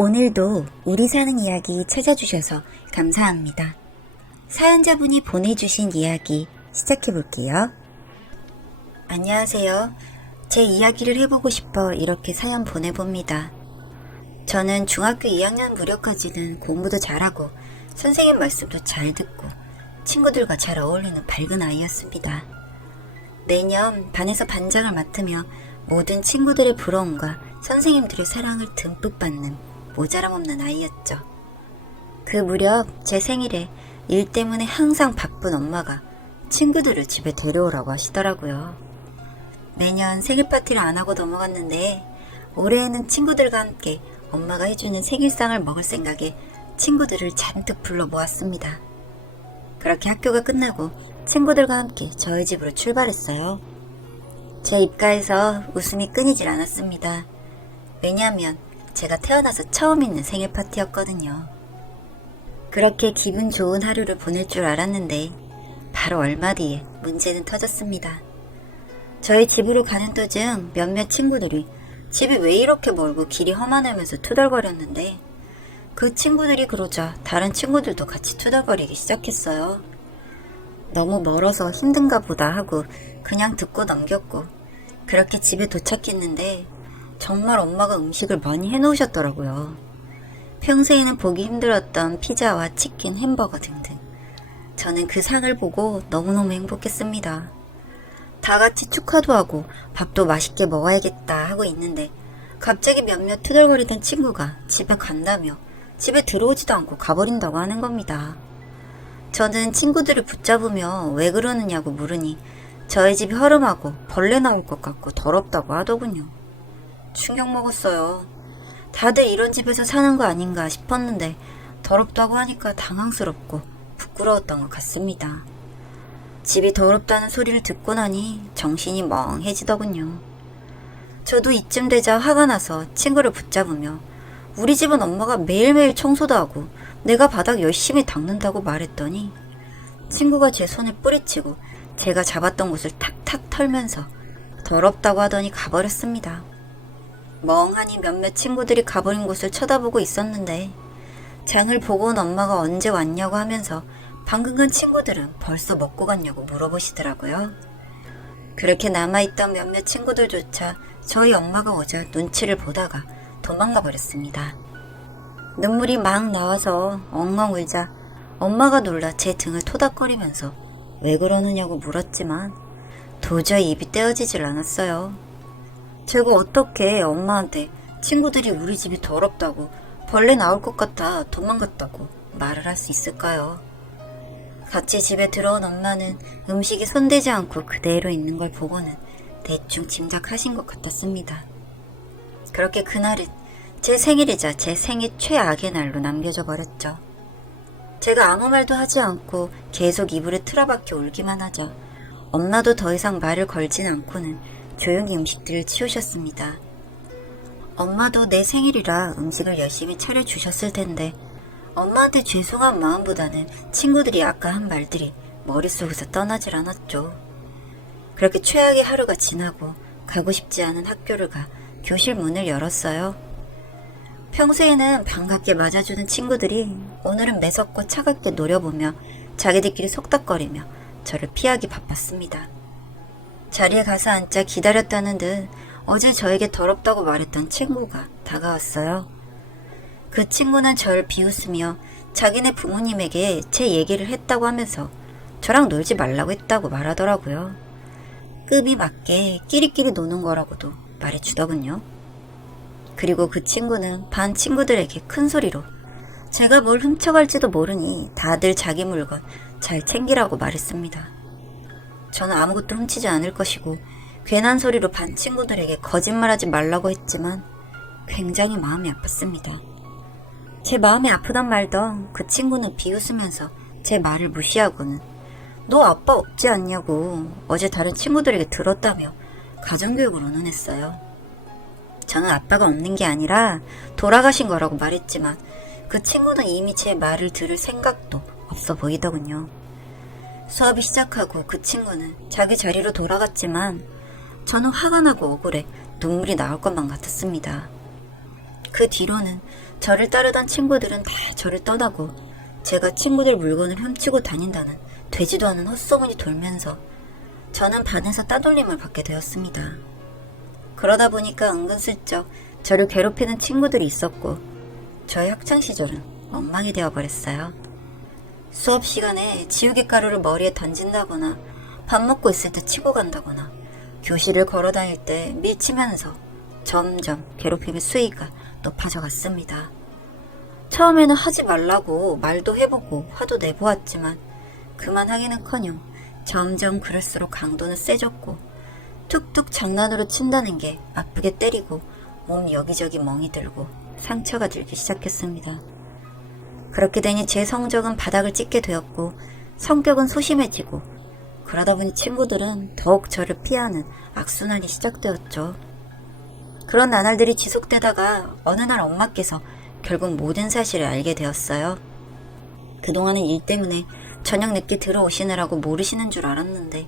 오늘도 우리 사는 이야기 찾아주셔서 감사합니다. 사연자분이 보내주신 이야기 시작해볼게요. 안녕하세요. 제 이야기를 해보고 싶어 이렇게 사연 보내봅니다. 저는 중학교 2학년 무렵까지는 공부도 잘하고 선생님 말씀도 잘 듣고 친구들과 잘 어울리는 밝은 아이였습니다. 매년 반에서 반장을 맡으며 모든 친구들의 부러움과 선생님들의 사랑을 듬뿍 받는 모자람 없는 아이였죠. 그 무렵 제 생일에 일 때문에 항상 바쁜 엄마가 친구들을 집에 데려오라고 하시더라고요. 매년 생일 파티를 안 하고 넘어갔는데 올해에는 친구들과 함께 엄마가 해주는 생일상을 먹을 생각에 친구들을 잔뜩 불러 모았습니다. 그렇게 학교가 끝나고 친구들과 함께 저희 집으로 출발했어요. 제 입가에서 웃음이 끊이질 않았습니다. 왜냐하면 제가 태어나서 처음 있는 생일 파티였거든요. 그렇게 기분 좋은 하루를 보낼 줄 알았는데 바로 얼마 뒤에 문제는 터졌습니다. 저희 집으로 가는 도중 몇몇 친구들이 집이 왜 이렇게 멀고 길이 험하냐면서 투덜거렸는데 그 친구들이 그러자 다른 친구들도 같이 투덜거리기 시작했어요. 너무 멀어서 힘든가 보다 하고 그냥 듣고 넘겼고 그렇게 집에 도착했는데 정말 엄마가 음식을 많이 해놓으셨더라고요. 평소에는 보기 힘들었던 피자와 치킨, 햄버거 등등. 저는 그 상을 보고 너무너무 행복했습니다. 다 같이 축하도 하고 밥도 맛있게 먹어야겠다 하고 있는데 갑자기 몇몇 투덜거리던 친구가 집에 간다며 집에 들어오지도 않고 가버린다고 하는 겁니다. 저는 친구들을 붙잡으며 왜 그러느냐고 물으니 저희 집이 허름하고 벌레 나올 것 같고 더럽다고 하더군요. 충격 먹었어요. 다들 이런 집에서 사는 거 아닌가 싶었는데 더럽다고 하니까 당황스럽고 부끄러웠던 것 같습니다. 집이 더럽다는 소리를 듣고 나니 정신이 멍해지더군요. 저도 이쯤 되자 화가 나서 친구를 붙잡으며 우리 집은 엄마가 매일매일 청소도 하고 내가 바닥 열심히 닦는다고 말했더니 친구가 제 손을 뿌리치고 제가 잡았던 곳을 탁탁 털면서 더럽다고 하더니 가버렸습니다. 멍하니 몇몇 친구들이 가버린 곳을 쳐다보고 있었는데 장을 보고 온 엄마가 언제 왔냐고 하면서 방금 간 친구들은 벌써 먹고 갔냐고 물어보시더라고요. 그렇게 남아있던 몇몇 친구들조차 저희 엄마가 오자 눈치를 보다가 도망가 버렸습니다. 눈물이 막 나와서 엉엉 울자 엄마가 놀라 제 등을 토닥거리면서 왜 그러느냐고 물었지만 도저히 입이 떼어지질 않았어요. 제가 어떻게 엄마한테 친구들이 우리 집이 더럽다고 벌레 나올 것 같아 도망갔다고 말을 할 수 있을까요? 같이 집에 들어온 엄마는 음식이 손대지 않고 그대로 있는 걸 보고는 대충 짐작하신 것 같았습니다. 그렇게 그날은 제 생일이자 제 생애 최악의 날로 남겨져 버렸죠. 제가 아무 말도 하지 않고 계속 이불에 틀어박혀 울기만 하자 엄마도 더 이상 말을 걸진 않고는 조용히 음식들을 치우셨습니다. 엄마도 내 생일이라 음식을 열심히 차려주셨을 텐데 엄마한테 죄송한 마음보다는 친구들이 아까 한 말들이 머릿속에서 떠나질 않았죠. 그렇게 최악의 하루가 지나고 가고 싶지 않은 학교를 가 교실 문을 열었어요. 평소에는 반갑게 맞아주는 친구들이 오늘은 매섭고 차갑게 노려보며 자기들끼리 속닥거리며 저를 피하기 바빴습니다. 자리에 가서 앉자 기다렸다는 듯 어제 저에게 더럽다고 말했던 친구가 다가왔어요. 그 친구는 저를 비웃으며 자기네 부모님에게 제 얘기를 했다고 하면서 저랑 놀지 말라고 했다고 말하더라고요. 급이 맞게 끼리끼리 노는 거라고도 말해주더군요. 그리고 그 친구는 반 친구들에게 큰 소리로 제가 뭘 훔쳐갈지도 모르니 다들 자기 물건 잘 챙기라고 말했습니다. 저는 아무것도 훔치지 않을 것이고 괜한 소리로 반 친구들에게 거짓말하지 말라고 했지만 굉장히 마음이 아팠습니다. 제 마음이 아프단 말던 그 친구는 비웃으면서 제 말을 무시하고는 너 아빠 없지 않냐고 어제 다른 친구들에게 들었다며 가정교육을 운운했어요. 저는 아빠가 없는 게 아니라 돌아가신 거라고 말했지만 그 친구는 이미 제 말을 들을 생각도 없어 보이더군요. 수업이 시작하고 그 친구는 자기 자리로 돌아갔지만 저는 화가 나고 억울해 눈물이 나올 것만 같았습니다. 그 뒤로는 저를 따르던 친구들은 다 저를 떠나고 제가 친구들 물건을 훔치고 다닌다는 되지도 않은 헛소문이 돌면서 저는 반에서 따돌림을 받게 되었습니다. 그러다 보니까 은근슬쩍 저를 괴롭히는 친구들이 있었고 저의 학창시절은 엉망이 되어버렸어요. 수업 시간에 지우개 가루를 머리에 던진다거나 밥 먹고 있을 때 치고 간다거나 교실을 걸어 다닐 때 밀치면서 점점 괴롭힘의 수위가 높아져 갔습니다. 처음에는 하지 말라고 말도 해보고 화도 내보았지만 그만하기는커녕 점점 그럴수록 강도는 세졌고 툭툭 장난으로 친다는 게 아프게 때리고 몸 여기저기 멍이 들고 상처가 들기 시작했습니다. 그렇게 되니 제 성적은 바닥을 찍게 되었고 성격은 소심해지고 그러다 보니 친구들은 더욱 저를 피하는 악순환이 시작되었죠. 그런 나날들이 지속되다가 어느 날 엄마께서 결국 모든 사실을 알게 되었어요. 그동안은 일 때문에 저녁 늦게 들어오시느라고 모르시는 줄 알았는데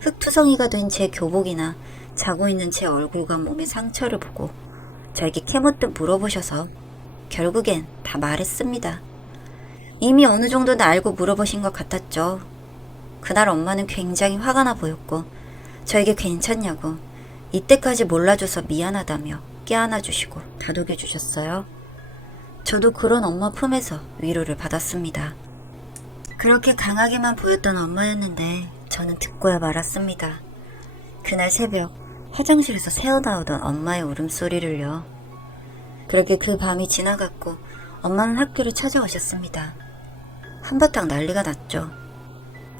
흙투성이가 된 제 교복이나 자고 있는 제 얼굴과 몸의 상처를 보고 저에게 캐묻듯 물어보셔서 결국엔 다 말했습니다. 이미 어느 정도는 알고 물어보신 것 같았죠. 그날 엄마는 굉장히 화가 나 보였고 저에게 괜찮냐고 이때까지 몰라줘서 미안하다며 껴안아주시고 다독여주셨어요. 저도 그런 엄마 품에서 위로를 받았습니다. 그렇게 강하게만 보였던 엄마였는데 저는 듣고야 말았습니다. 그날 새벽 화장실에서 새어나오던 엄마의 울음소리를요. 그렇게 그 밤이 지나갔고 엄마는 학교를 찾아오셨습니다. 한바탕 난리가 났죠.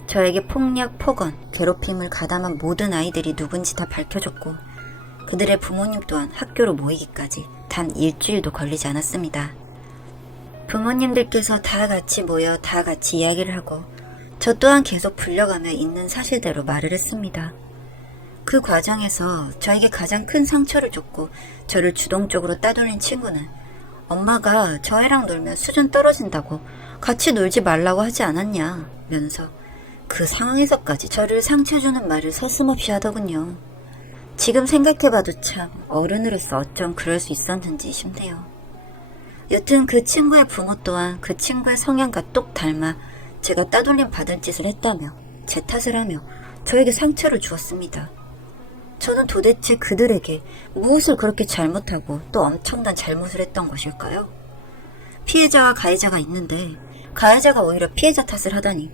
저에게 폭력, 폭언, 괴롭힘을 가담한 모든 아이들이 누군지 다 밝혀졌고 그들의 부모님 또한 학교로 모이기까지 단 일주일도 걸리지 않았습니다. 부모님들께서 다 같이 모여 다 같이 이야기를 하고 저 또한 계속 불려가며 있는 사실대로 말을 했습니다. 그 과정에서 저에게 가장 큰 상처를 줬고 저를 주동적으로 따돌린 친구는 엄마가 저 애랑 놀면 수준 떨어진다고 같이 놀지 말라고 하지 않았냐면서 그 상황에서까지 저를 상처주는 말을 서슴없이 하더군요. 지금 생각해봐도 참 어른으로서 어쩜 그럴 수 있었는지 싶네요. 여튼 그 친구의 부모 또한 그 친구의 성향과 똑 닮아 제가 따돌림 받을 짓을 했다며 제 탓을 하며 저에게 상처를 주었습니다. 저는 도대체 그들에게 무엇을 그렇게 잘못하고 또 엄청난 잘못을 했던 것일까요? 피해자와 가해자가 있는데 가해자가 오히려 피해자 탓을 하다니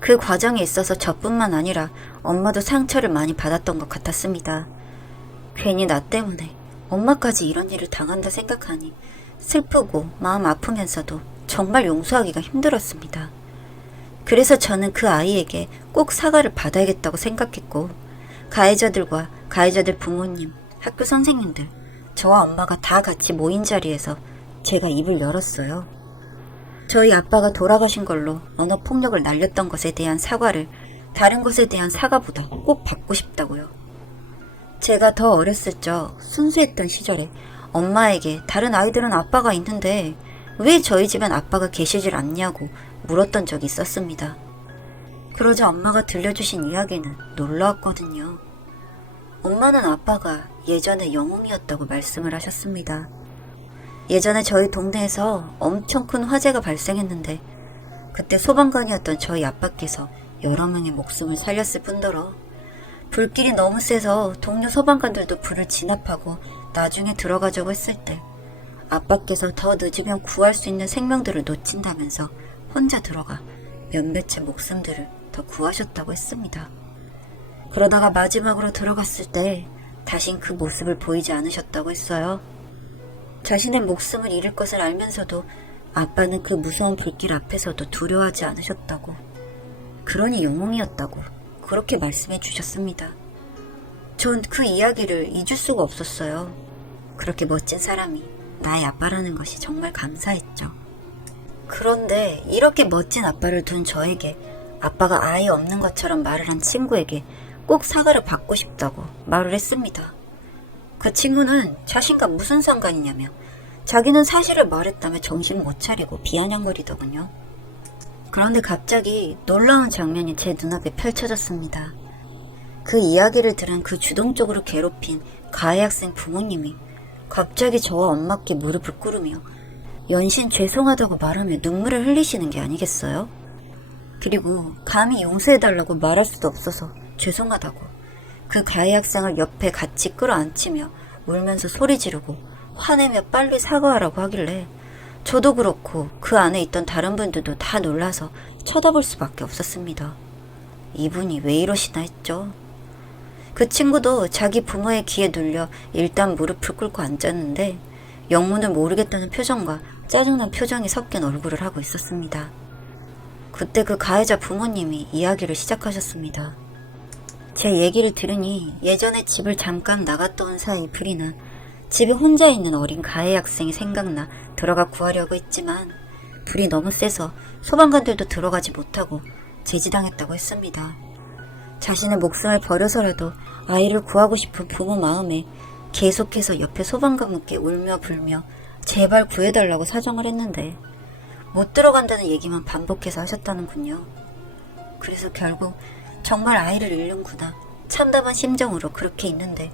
그 과정에 있어서 저뿐만 아니라 엄마도 상처를 많이 받았던 것 같았습니다. 괜히 나 때문에 엄마까지 이런 일을 당한다 생각하니 슬프고 마음 아프면서도 정말 용서하기가 힘들었습니다. 그래서 저는 그 아이에게 꼭 사과를 받아야겠다고 생각했고 가해자들과 가해자들 부모님, 학교 선생님들, 저와 엄마가 다 같이 모인 자리에서 제가 입을 열었어요. 저희 아빠가 돌아가신 걸로 언어폭력을 날렸던 것에 대한 사과를 다른 것에 대한 사과보다 꼭 받고 싶다고요. 제가 더 어렸을 적 순수했던 시절에 엄마에게 다른 아이들은 아빠가 있는데 왜 저희 집엔 아빠가 계시질 않냐고 물었던 적이 있었습니다. 그러자 엄마가 들려주신 이야기는 놀라웠거든요. 엄마는 아빠가 예전에 영웅이었다고 말씀을 하셨습니다. 예전에 저희 동네에서 엄청 큰 화재가 발생했는데 그때 소방관이었던 저희 아빠께서 여러 명의 목숨을 살렸을 뿐더러 불길이 너무 세서 동료 소방관들도 불을 진압하고 나중에 들어가자고 했을 때 아빠께서 더 늦으면 구할 수 있는 생명들을 놓친다면서 혼자 들어가 몇몇의 목숨들을 더 구하셨다고 했습니다. 그러다가 마지막으로 들어갔을 때 다신 그 모습을 보이지 않으셨다고 했어요. 자신의 목숨을 잃을 것을 알면서도 아빠는 그 무서운 불길 앞에서도 두려워하지 않으셨다고, 그러니 영웅이었다고 그렇게 말씀해 주셨습니다. 전 그 이야기를 잊을 수가 없었어요. 그렇게 멋진 사람이 나의 아빠라는 것이 정말 감사했죠. 그런데 이렇게 멋진 아빠를 둔 저에게 아빠가 아예 없는 것처럼 말을 한 친구에게 꼭 사과를 받고 싶다고 말을 했습니다. 그 친구는 자신과 무슨 상관이냐며 자기는 사실을 말했다며 정신 못 차리고 비아냥거리더군요. 그런데 갑자기 놀라운 장면이 제 눈앞에 펼쳐졌습니다. 그 이야기를 들은 그 주동적으로 괴롭힌 가해 학생 부모님이 갑자기 저와 엄마께 무릎을 꿇으며 연신 죄송하다고 말하며 눈물을 흘리시는 게 아니겠어요? 그리고 감히 용서해달라고 말할 수도 없어서 죄송하다고 그 가해 학생을 옆에 같이 끌어안치며 울면서 소리 지르고 화내며 빨리 사과하라고 하길래 저도 그렇고 그 안에 있던 다른 분들도 다 놀라서 쳐다볼 수밖에 없었습니다. 이분이 왜 이러시나 했죠. 그 친구도 자기 부모의 귀에 눌려 일단 무릎을 꿇고 앉았는데 영문을 모르겠다는 표정과 짜증난 표정이 섞인 얼굴을 하고 있었습니다. 그때 그 가해자 부모님이 이야기를 시작하셨습니다. 제 얘기를 들으니 예전에 집을 잠깐 나갔다 온 사이 불이 나 집에 혼자 있는 어린 가해 학생이 생각나 들어가 구하려고 했지만 불이 너무 세서 소방관들도 들어가지 못하고 제지당했다고 했습니다. 자신의 목숨을 버려서라도 아이를 구하고 싶은 부모 마음에 계속해서 옆에 소방관분께 울며 불며 제발 구해달라고 사정을 했는데 못 들어간다는 얘기만 반복해서 하셨다는군요. 그래서 결국 정말 아이를 잃는구나 참담한 심정으로 그렇게 있는데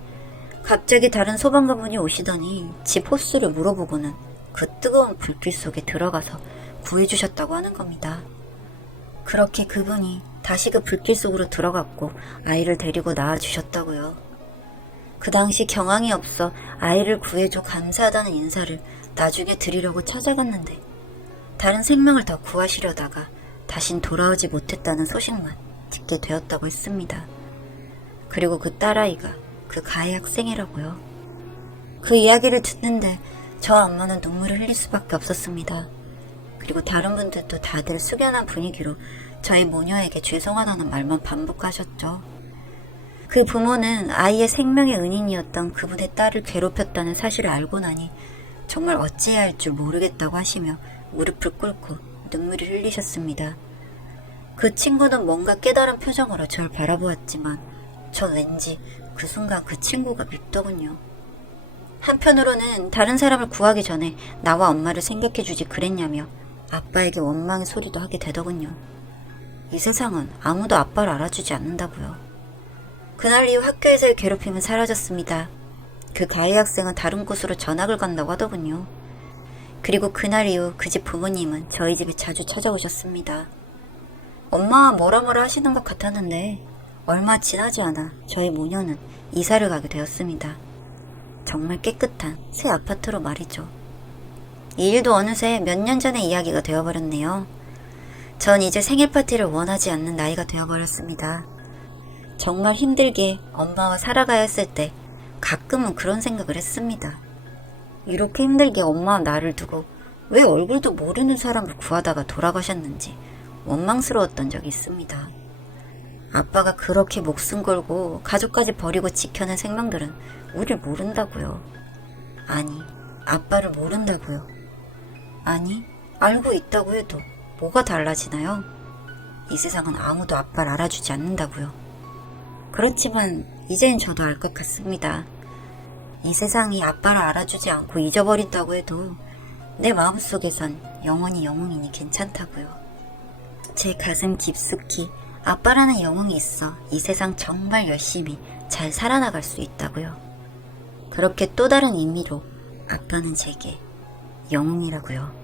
갑자기 다른 소방관분이 오시더니 집 호수를 물어보고는 그 뜨거운 불길 속에 들어가서 구해주셨다고 하는 겁니다. 그렇게 그분이 다시 그 불길 속으로 들어갔고 아이를 데리고 나와주셨다고요. 그 당시 경황이 없어 아이를 구해줘 감사하다는 인사를 나중에 드리려고 찾아갔는데 다른 생명을 더 구하시려다가 다신 돌아오지 못했다는 소식만 듣게 되었다고 했습니다. 그리고 그 딸아이가 그 가해 학생이라고요. 그 이야기를 듣는데 저 안마는 눈물을 흘릴 수밖에 없었습니다. 그리고 다른 분들도 다들 숙연한 분위기로 저희 모녀에게 죄송하다는 말만 반복하셨죠. 그 부모는 아이의 생명의 은인이었던 그분의 딸을 괴롭혔다는 사실을 알고 나니 정말 어찌해야 할 줄 모르겠다고 하시며 무릎을 꿇고 눈물을 흘리셨습니다. 그 친구는 뭔가 깨달은 표정으로 절 바라보았지만 전 왠지 그 순간 그 친구가 밉더군요. 한편으로는 다른 사람을 구하기 전에 나와 엄마를 생각해주지 그랬냐며 아빠에게 원망의 소리도 하게 되더군요. 이 세상은 아무도 아빠를 알아주지 않는다고요. 그날 이후 학교에서의 괴롭힘은 사라졌습니다. 그 가해 학생은 다른 곳으로 전학을 간다고 하더군요. 그리고 그날 이후 그 집 부모님은 저희 집에 자주 찾아오셨습니다. 엄마와 뭐라 하시는 것 같았는데 얼마 지나지 않아 저희 모녀는 이사를 가게 되었습니다. 정말 깨끗한 새 아파트로 말이죠. 이 일도 어느새 몇 년 전의 이야기가 되어버렸네요. 전 이제 생일 파티를 원하지 않는 나이가 되어버렸습니다. 정말 힘들게 엄마와 살아가야 했을 때 가끔은 그런 생각을 했습니다. 이렇게 힘들게 엄마와 나를 두고 왜 얼굴도 모르는 사람을 구하다가 돌아가셨는지 원망스러웠던 적이 있습니다. 아빠가 그렇게 목숨 걸고 가족까지 버리고 지켜낸 생명들은 우릴 모른다고요. 아니, 아빠를 모른다고요. 아니, 알고 있다고 해도 뭐가 달라지나요? 이 세상은 아무도 아빠를 알아주지 않는다고요. 그렇지만 이제는 저도 알 것 같습니다. 이 세상이 아빠를 알아주지 않고 잊어버린다고 해도 내 마음속에선 영원히 영웅이니 괜찮다고요. 제 가슴 깊숙이 아빠라는 영웅이 있어 이 세상 정말 열심히 잘 살아나갈 수 있다고요. 그렇게 또 다른 의미로 아빠는 제게 영웅이라고요.